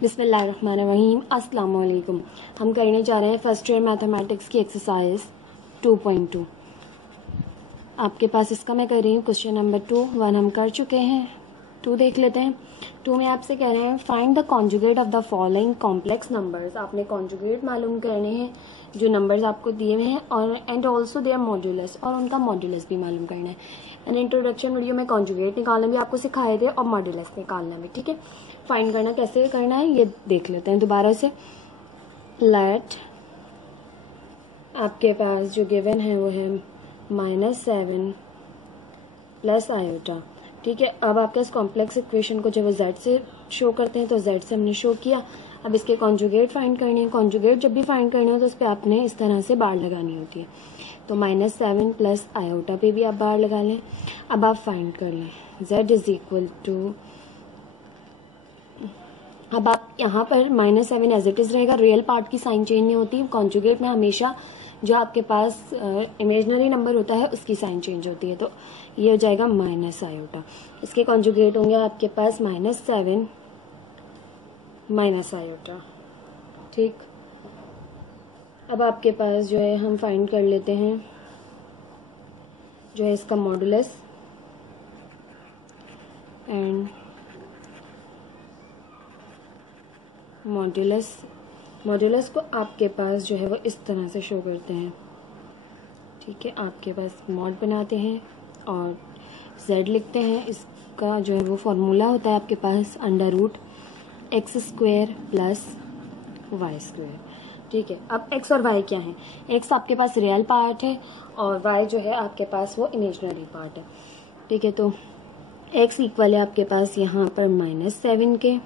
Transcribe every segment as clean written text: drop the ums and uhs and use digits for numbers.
बिस्मिल्लाहिर्रहमानिर्रहीम। अस्सलाम वालेकुम। हम करने जा रहे हैं फर्स्ट ईयर मैथमेटिक्स की एक्सरसाइज 2.2। आपके पास इसका मैं कर रही हूँ क्वेश्चन नंबर 2। 1 हम कर चुके हैं, 2 देख लेते हैं। 2 में आपसे कह रहे हैं find the conjugate of the following complex numbers. आपने कॉन्जुगेट मालूम करने हैं जो नंबर्स आपको दिए हुए हैं, और एंड ऑल्सो देयर मॉड्यूलस, और उनका मॉड्यूलस भी मालूम करना है। एंड इंट्रोडक्शन वीडियो में कॉन्जुगेट निकालना भी आपको सिखाए थे और मॉड्यूलस निकालना भी, ठीक है। फाइंड करना कैसे करना है ये देख लेते हैं दोबारा से। लेट आपके पास जो गिवन है वो है -7 प्लस आयोटा, ठीक है। अब आपके इस कॉम्प्लेक्स इक्वेशन को जब वो z से शो करते हैं तो z से हमने शो किया। अब इसके कॉन्जुगेट फाइंड करनी है। कॉन्जुगेट जब भी फाइंड करनी हो तो उस पर आपने इस तरह से बार लगानी होती है। तो -7 प्लस आयोटा पे भी आप बार लगा लें। अब आप फाइंड कर लें z इज इक्वल टू, अब आप यहाँ पर -7 एज इट इज रहेगा, रियल पार्ट की साइन चेंज नहीं होती। कॉन्जुगेट में हमेशा जो आपके पास इमेजनरी नंबर होता है उसकी साइन चेंज होती है। तो ये हो जाएगा माइनस आयोटा। इसके कॉन्जुगेट होंगे आपके पास -7 माइनस आयोटा, ठीक। अब आपके पास जो है हम फाइंड कर लेते हैं जो है इसका मॉडुलस। एंड मॉड्यूलस को आपके पास जो है वो इस तरह से शो करते हैं, ठीक है। आपके पास मॉड बनाते हैं और z लिखते हैं। इसका जो है वो फॉर्मूला होता है आपके पास √x² प्लस y², ठीक है। अब x और y क्या है? x आपके पास रियल पार्ट है और y जो है आपके पास वो इमेजनरी पार्ट है, ठीक है। तो x इक्वल है आपके पास यहाँ पर -7 के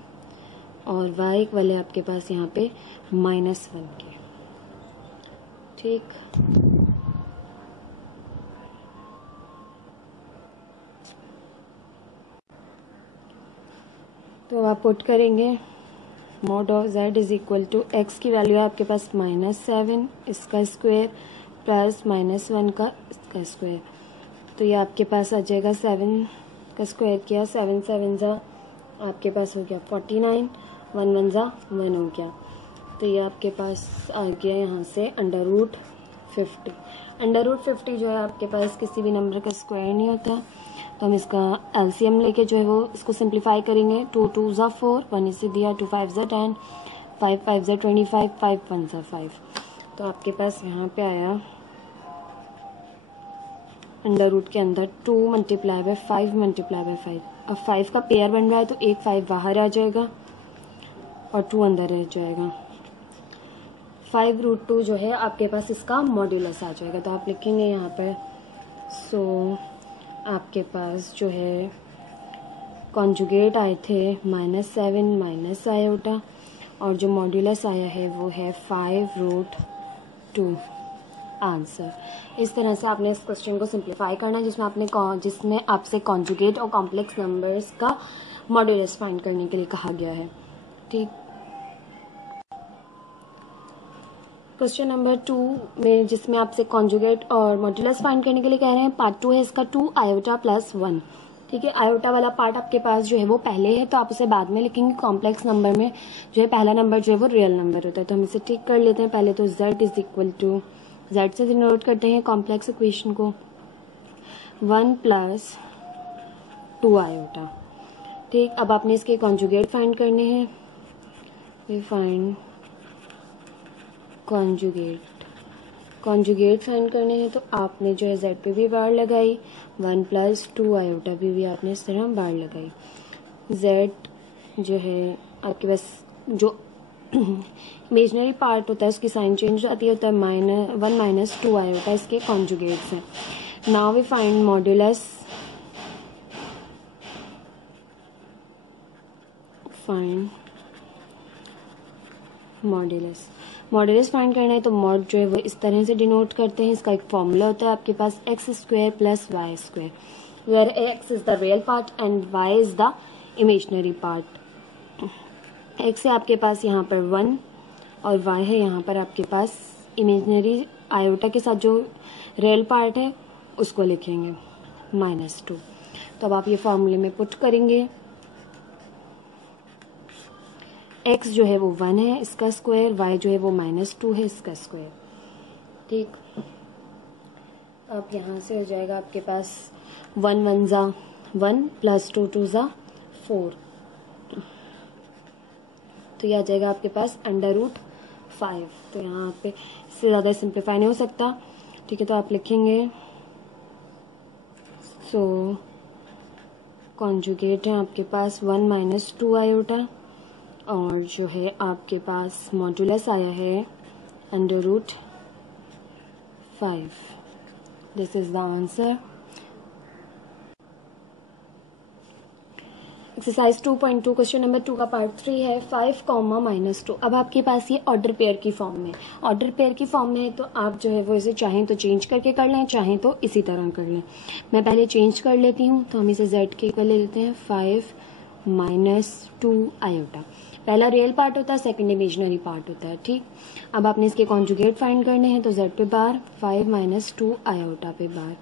और y इक्वल है आपके पास यहाँ पे -1 के, ठीक। तो आप पुट करेंगे mod of z is equal to x की वैल्यू है आपके पास -7 इसका स्क्वायर प्लस -1 का इसका स्क्वायर। तो ये आपके पास आ जाएगा 7 का स्क्वायर किया, 7 7 जा आपके पास हो गया 49, 1 1 जा 1 हो गया। तो ये आपके पास आ गया यहाँ से √50। √50 जो है आपके पास किसी भी नंबर का स्क्वायर नहीं होता। तो हम इसका एलसीएम लेके जो है वो इसको सिंप्लीफाई करेंगे। 2 2 जा 4, 1 इसे दिया, 2 5 जा 10, 5 5 जा 25, 5 1 जा 5। तो आपके पास यहाँ पे आया √ के अंदर 2 मल्टीप्लाई बाय 5 मल्टीप्लाई बाय 5। अब 5 का पेयर बन रहा है तो एक 5 बाहर आ जाएगा और 2 अंदर रह जाएगा। 5√2 जो है आपके पास इसका मॉड्यूलस आ जाएगा। तो आप लिखेंगे यहाँ पर सो आपके पास जो है कॉन्जुगेट आए थे -7 माइनस आयोटा और जो मॉड्यूलस आया है वो है 5√2 आंसर। इस तरह से आपने इस क्वेश्चन को सिंप्लीफाई करना है जिसमें आपसे कॉन्जुगेट और कॉम्प्लेक्स नंबर्स का मॉड्यूलस फाइंड करने के लिए कहा गया है, ठीक। क्वेश्चन नंबर 2 में जिसमें आपसे कॉन्जुगेट और मॉड्यूलस फाइंड करने के लिए कह रहे हैं, पार्ट 2 है इसका 2 आयोटा प्लस 1, ठीक है। आयोटा वाला पार्ट आपके पास जो है वो पहले है तो आप उसे बाद में लिखेंगे। कॉम्प्लेक्स नंबर में जो है पहला नंबर जो है वो रियल नंबर होता है। तो हम इसे ठीक कर लेते हैं पहले। तो z is equal to, z से डिनोट करते हैं कॉम्प्लेक्स इक्वेशन को 1 प्लस 2 आयोटा, ठीक। अब आपने इसके कॉन्जुगेट फाइंड करने हैं। वी फाइंड कॉन्जुगेट फाइंड करने हैं तो आपने जो है z पे भी बार लगाई, 1 प्लस 2 आयोटा पे भी आपने इस तरह बार लगाई। z जो है आपके पास जो इमेजनरी पार्ट होता है उसकी साइन चेंज आती होता है, -1 - 2 आयोटा इसके कॉन्जुगेट्स हैं। Now we find modulus. Modulus find करना है तो मॉड जो है वो इस तरह से डिनोट करते हैं। इसका एक फॉर्मूला होता है आपके पास x² plus y², where x is the real part and y is the imaginary part. x है आपके पास यहाँ पर 1 और y है यहाँ पर आपके पास इमेजनरी आयोटा के साथ जो रियल पार्ट है उसको लिखेंगे -2। तो अब आप ये फॉर्मूले में पुट करेंगे x जो है वो 1 है, इसका स्क्वायर, y जो है वो -2 है, इसका स्क्वायर। ठीक, अब यहाँ से हो जाएगा आपके पास 1 1 ज़ा 1 प्लस 2 2 ज़ा 4, तो ये आ जाएगा आपके पास √5। तो यहाँ पे इससे ज़्यादा सिंप्लीफाई नहीं हो सकता। ठीक है, तो आप लिखेंगे सो कॉन्जुगेट है आपके पास 1 - 2 आयोटा, और जो है आपके पास मॉड्यूलस आया है √5। This is the answer. Exercise 2.2 question number 2 का पार्ट 3 है 5, -2। अब आपके पास ये ऑर्डर पेयर की फॉर्म में, ऑर्डर पेयर की फॉर्म में है, तो आप जो है वो इसे चाहें तो चेंज करके कर लें, चाहें तो इसी तरह कर लें। मैं पहले चेंज कर लेती हूँ, तो हम इसे z के इक्वल ले लेते हैं 5 - 2 आयोटा। पहला रियल पार्ट होता है, सेकंड इमेजिनरी पार्ट होता है। ठीक, अब आपने इसके कॉन्जुगेट फाइंड करने हैं, तो z पे बार, 5 - 2 आयोटा पे बार।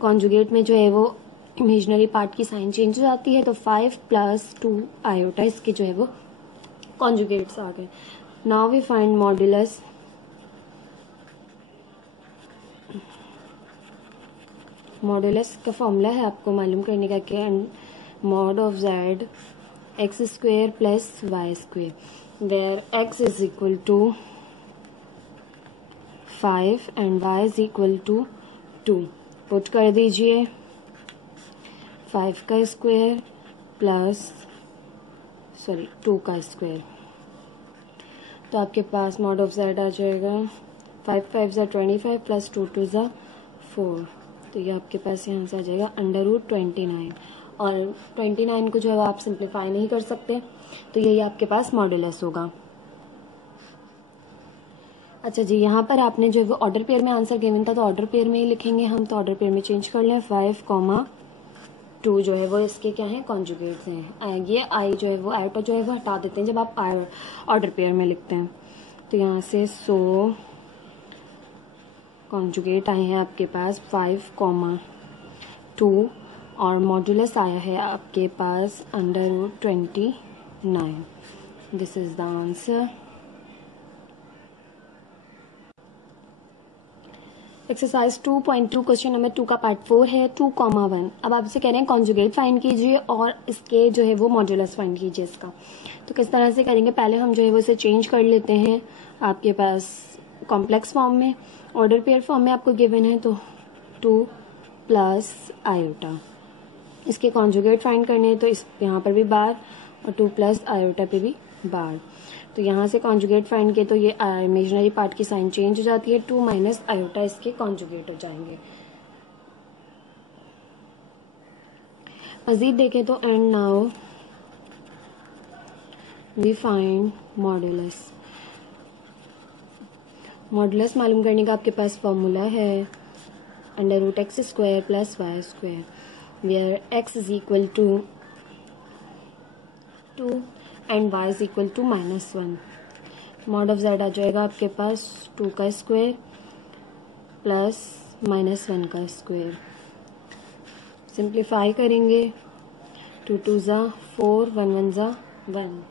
कॉन्जुगेट में जो है वो इमेजिनरी पार्ट की साइन चेंज हो जाती है, तो 5 + 2 आयोटा इसके जो है वो कॉन्जुगेट्स आ गए। Now we find modulus. Modulus का फॉर्मूला है आपको मालूम करने का कि mod of z x² + y², where x is equal to 5 and y is equal to 2। Put कर दीजिए 5 का स्क्वायर प्लस 2 का स्क्वायर, तो आपके पास mod of z आ जाएगा 5 5 ज़ा 25 प्लस 2 2 ज़ा 4, तो ये आपके पास यहाँ से आ जाएगा √29। और 29 को जो है आप सिंप्लीफाई नहीं कर सकते, तो यही आपके पास मॉड्यूलस होगा। अच्छा जी, यहाँ पर आपने जो है वो ऑर्डर पेयर में आंसर गिवन था, तो ऑर्डर पेयर में ही लिखेंगे हम, तो ऑर्डर पेयर में चेंज कर लें। 5, 2 जो है वो इसके क्या है, कॉन्जुगेट्स हैं। ये आई जो है वो आयोटा जो है वो हटा देते हैं जब आप ऑर्डर पेयर में लिखते हैं। तो यहाँ से कॉन्जुगेट आए हैं आपके पास 5, 2 और मॉड्यूलस आया है आपके पास √29। This is the answer. Exercise 2.2 question number 2 का पार्ट 4 है 2, 1। अब आप इसे कह रहे हैं कॉन्जुगेट फाइंड कीजिए और इसके जो है वो मॉड्यूलस फाइंड कीजिए इसका। तो किस तरह से करेंगे, पहले हम जो है वो इसे चेंज कर लेते हैं आपके पास कॉम्प्लेक्स फॉर्म में। ऑर्डर पेयर फॉर्म में आपको गिवन है, तो 2 प्लस आयोटा, इसके कॉन्जुगेट फाइंड करने हैं, तो इस यहाँ पर भी बार और 2 प्लस आयोटा पे भी बार। तो यहाँ से कॉन्जुगेट फाइंड किए तो ये इमेजिनरी पार्ट की साइन चेंज हो जाती है, 2 माइनस आयोटा इसके कॉन्जुगेट हो जाएंगे। मजीद देखें तो and now we find modulus. Modulus मालूम करने का आपके पास फॉर्मूला है √x² + y², where x is equal to 2 and y is equal to -1। mod of z आ जाएगा आपके पास 2 का स्क्वायर प्लस -1 का स्क्वायर। सिंप्लीफाई करेंगे, 2 2 ज़ा 4, 1 1 ज़ा 1।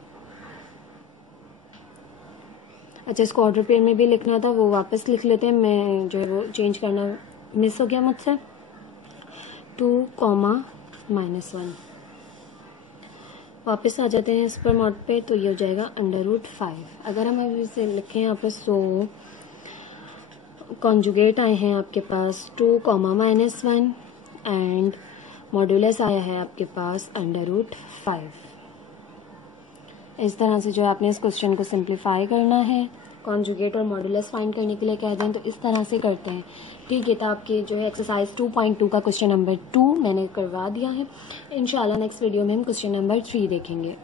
अच्छा, इसको ऑर्डर पेयर में भी लिखना था, वो वापस लिख लेते हैं, मैं जो है वो चेंज करना मिस हो गया मुझसे। 2, -1 वापस आ जाते हैं इस पर मॉड पे, तो ये हो जाएगा √5। अगर हम अभी इसे लिखें यहाँ पर, सो कॉन्जुगेट आए हैं आपके पास 2, -1 एंड मॉड्यूलस आया है आपके पास √5। इस तरह से जो आपने इस क्वेश्चन को सिंप्लीफाई करना है, कॉन्जुगेट और मॉड्यूलस फाइंड करने के लिए कह दें तो इस तरह से करते हैं। ठीक है, तो आपके जो है एक्सरसाइज 2.2 का क्वेश्चन नंबर 2 मैंने करवा दिया है। इंशाल्लाह नेक्स्ट वीडियो में हम क्वेश्चन नंबर 3 देखेंगे।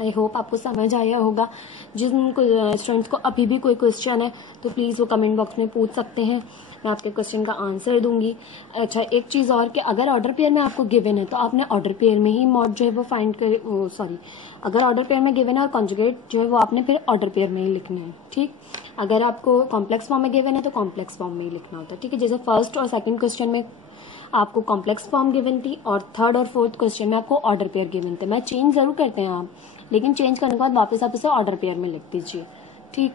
आई होप आपको समझ आया होगा। जिन स्टूडेंट्स को अभी भी कोई क्वेश्चन है तो प्लीज़ वो कमेंट बॉक्स में पूछ सकते हैं, मैं आपके क्वेश्चन का आंसर दूंगी। अच्छा, एक चीज़ और कि अगर ऑर्डर पेयर में आपको गिवन है तो आपने ऑर्डर पेयर में ही मॉड जो है वो फाइंड कर अगर ऑर्डर पेयर में गिवन है और कॉन्जुगेट जो है वो आपने फिर ऑर्डर पेयर में ही लिखने हैं। ठीक, अगर आपको कॉम्प्लेक्स फॉर्म में गिवन है तो कॉम्प्लेक्स फॉर्म में ही लिखना होता है। ठीक है, जैसे फर्स्ट और सेकंड क्वेश्चन में आपको कॉम्प्लेक्स फॉर्म गिवन थी और थर्ड और फोर्थ क्वेश्चन में आपको ऑर्डर पेयर गिवन थे। मैं चेंज जरूर करते हैं आप, लेकिन चेंज करने के बाद वापस आप इसे ऑर्डर पेयर में लिख दीजिए। ठीक।